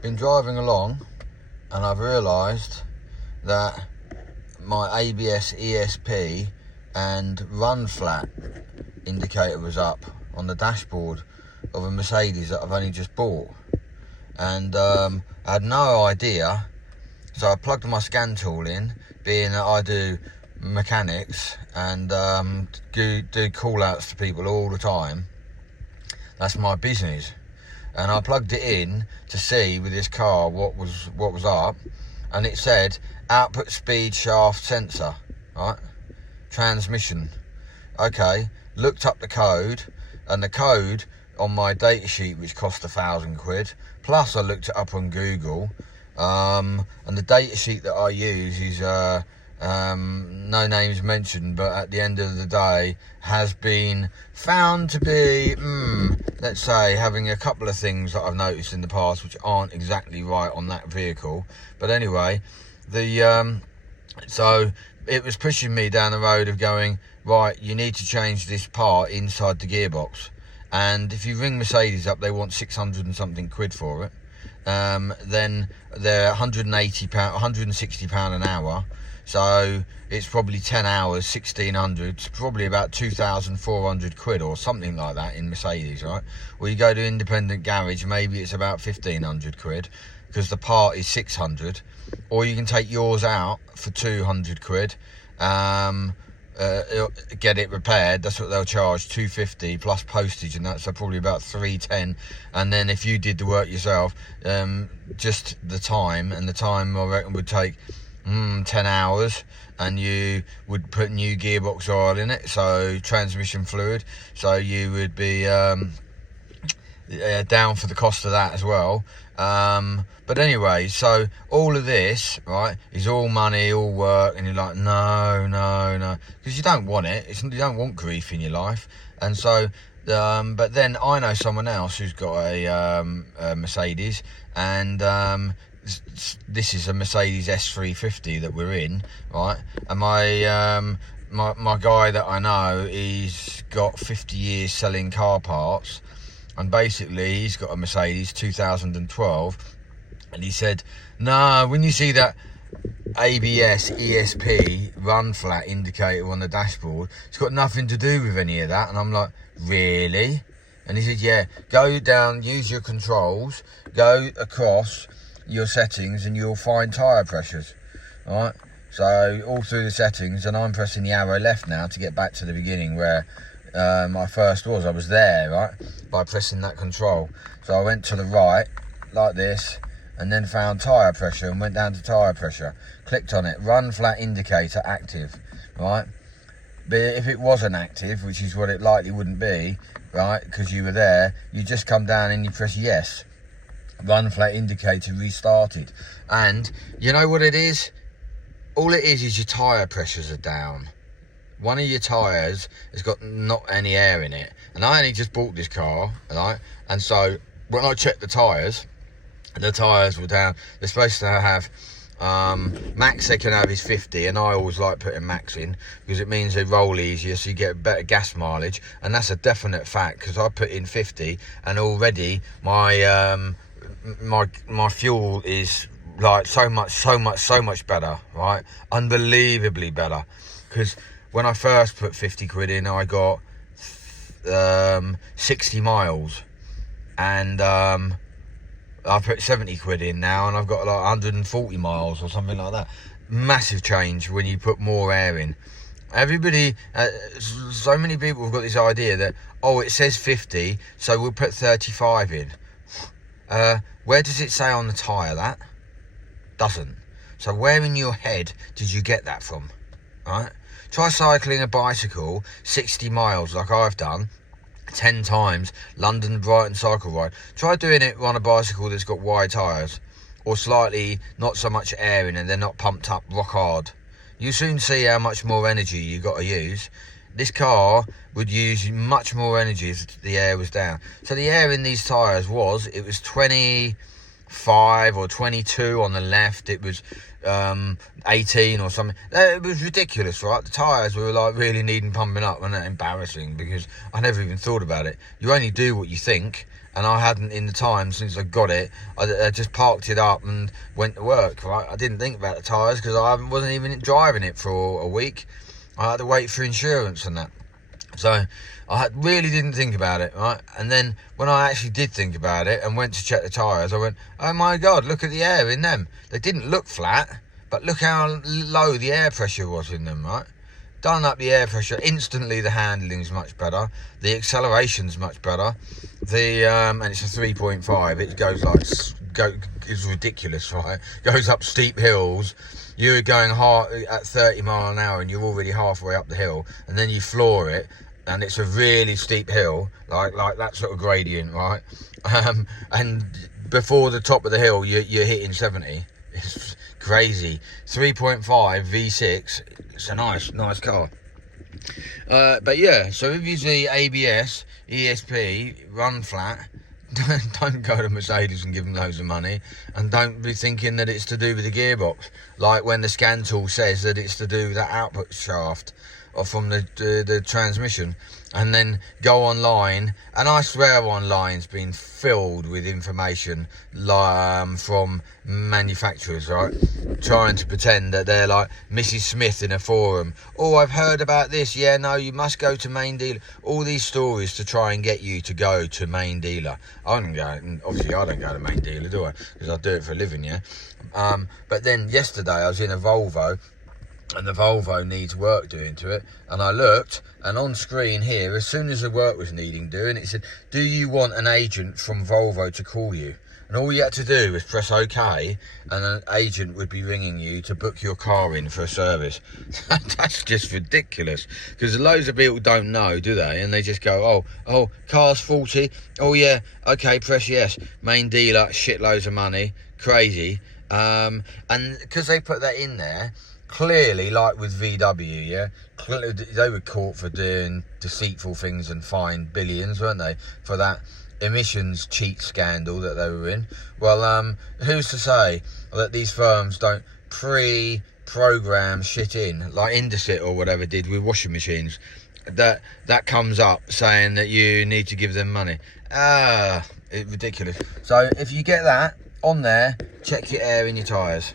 been driving along and I've realised that my ABS ESP and run flat indicator was up on the dashboard of a Mercedes that I've only just bought, and I had no idea. So I plugged my scan tool in, being that I do mechanics and do call outs to people all the time. That's my business. And I plugged it in to see with this car what was up, and it said output speed shaft sensor, right? Transmission. Okay, looked up the code, and the code on my data sheet, which cost £1,000, plus I looked it up on Google, and the data sheet that I use is no names mentioned, but at the end of the day has been found to be, let's say, having a couple of things that I've noticed in the past which aren't exactly right on that vehicle. But anyway, so it was pushing me down the road of going, right, you need to change this part inside the gearbox. And if you ring Mercedes up, they want 600 and something quid for it. Then they're £180, £160 an hour. So it's probably 10 hours, 1,600, it's probably about 2,400 quid or something like that in Mercedes, right? Or you go to independent garage, maybe it's about 1,500 quid because the part is 600. Or you can take yours out for 200 quid, get it repaired. That's what they'll charge, 250 plus postage and that, so probably about 310. And then if you did the work yourself, just the time I reckon would take 10 hours, and you would put new gearbox oil in it, so transmission fluid, so you would be down for the cost of that as well. But anyway, so all of this, right, is all money, all work, and you're like, no, because you don't want it. You don't want grief in your life. And so but then I know someone else who's got a Mercedes, and this is a Mercedes S350 that we're in, right? And my guy that I know, he's got 50 years selling car parts, and basically he's got a Mercedes 2012, and he said, no, when you see that ABS ESP run flat indicator on the dashboard, it's got nothing to do with any of that. And I'm like, really? And he said, yeah, go down, use your controls, go across your settings, and you'll find tyre pressures. All right, so all through the settings, and I'm pressing the arrow left now to get back to the beginning where I first was. I was there, right, by pressing that control. So I went to the right like this, and then found tyre pressure and went down to tyre pressure, clicked on it, run flat indicator active, right? But if it wasn't active, which is what it likely wouldn't be, right, because you were there, you just come down and you press yes, run flat indicator restarted. And you know what it is? All it is your tyre pressures are down. One of your tyres has got not any air in it, and I only just bought this car, right? And so when I checked the tyres were down. They're supposed to have max they can have is 50, and I always like putting max in because it means they roll easier, so you get better gas mileage, and that's a definite fact because I put in 50, and already my my fuel is like so much better, right? Unbelievably better, because when I first put 50 quid in, I got 60 miles, and I put 70 quid in now, and I've got like 140 miles or something like that. Massive change when you put more air in. Everybody, so many people have got this idea that, oh, it says 50, so we'll put 35 in. Where does it say on the tyre that? Doesn't. So where in your head did you get that from, right? Try cycling a bicycle 60 miles like I've done 10 times, London Brighton cycle ride. Try doing it on a bicycle that's got wide tyres, or slightly not so much air in and they're not pumped up rock hard. You soon see how much more energy you got to use. This car would use much more energy if the air was down. So the air in these tyres was 25 or 22 on the left. It was 18 or something. It was ridiculous, right? The tyres were like really needing pumping up, and embarrassing because I never even thought about it. You only do what you think, and I hadn't, in the time since I got it, I just parked it up and went to work, right? I didn't think about the tyres because I wasn't even driving it for a week. I had to wait for insurance and that. So I really didn't think about it, right? And then when I actually did think about it and went to check the tyres, I went, oh my God, look at the air in them. They didn't look flat, but look how low the air pressure was in them, right? Done up the air pressure, instantly the handling's much better, the acceleration's much better, and it's a 3.5, it goes like, it's ridiculous, right? Goes up steep hills, you're going hard at 30 mile an hour and you're already halfway up the hill, and then you floor it, and it's a really steep hill, like that sort of gradient, right? And before the top of the hill, you're hitting 70. It's crazy. 3.5 V6. It's a nice car. But yeah, so if you see ABS, ESP, run flat, don't go to Mercedes and give them loads of money, and don't be thinking that it's to do with the gearbox, like when the scan tool says that it's to do with that output shaft or from the transmission, and then go online, and I swear online's been filled with information from manufacturers, right, trying to pretend that they're like Mrs. Smith in a forum. Oh, I've heard about this. Yeah, no, you must go to main dealer. All these stories to try and get you to go to main dealer. Obviously I don't go to main dealer, do I? Because I do it for a living, yeah. But then yesterday I was in a Volvo, and the Volvo needs work doing to it, and I looked, and on screen here, as soon as the work was needing doing, it said, do you want an agent from Volvo to call you? And all you had to do was press OK, and an agent would be ringing you to book your car in for a service. That's just ridiculous, because loads of people don't know, do they? And they just go, oh, car's faulty, oh yeah, okay, press yes, main dealer, shitloads of money, crazy. And because they put that in there, clearly, like with VW, yeah, clearly they were caught for doing deceitful things and fined billions, weren't they, for that emissions cheat scandal that they were in. Well, who's to say that these firms don't pre-program shit in, like Indesit or whatever did with washing machines, that comes up saying that you need to give them money. It's ridiculous. So if you get that on there, check your air in your tyres.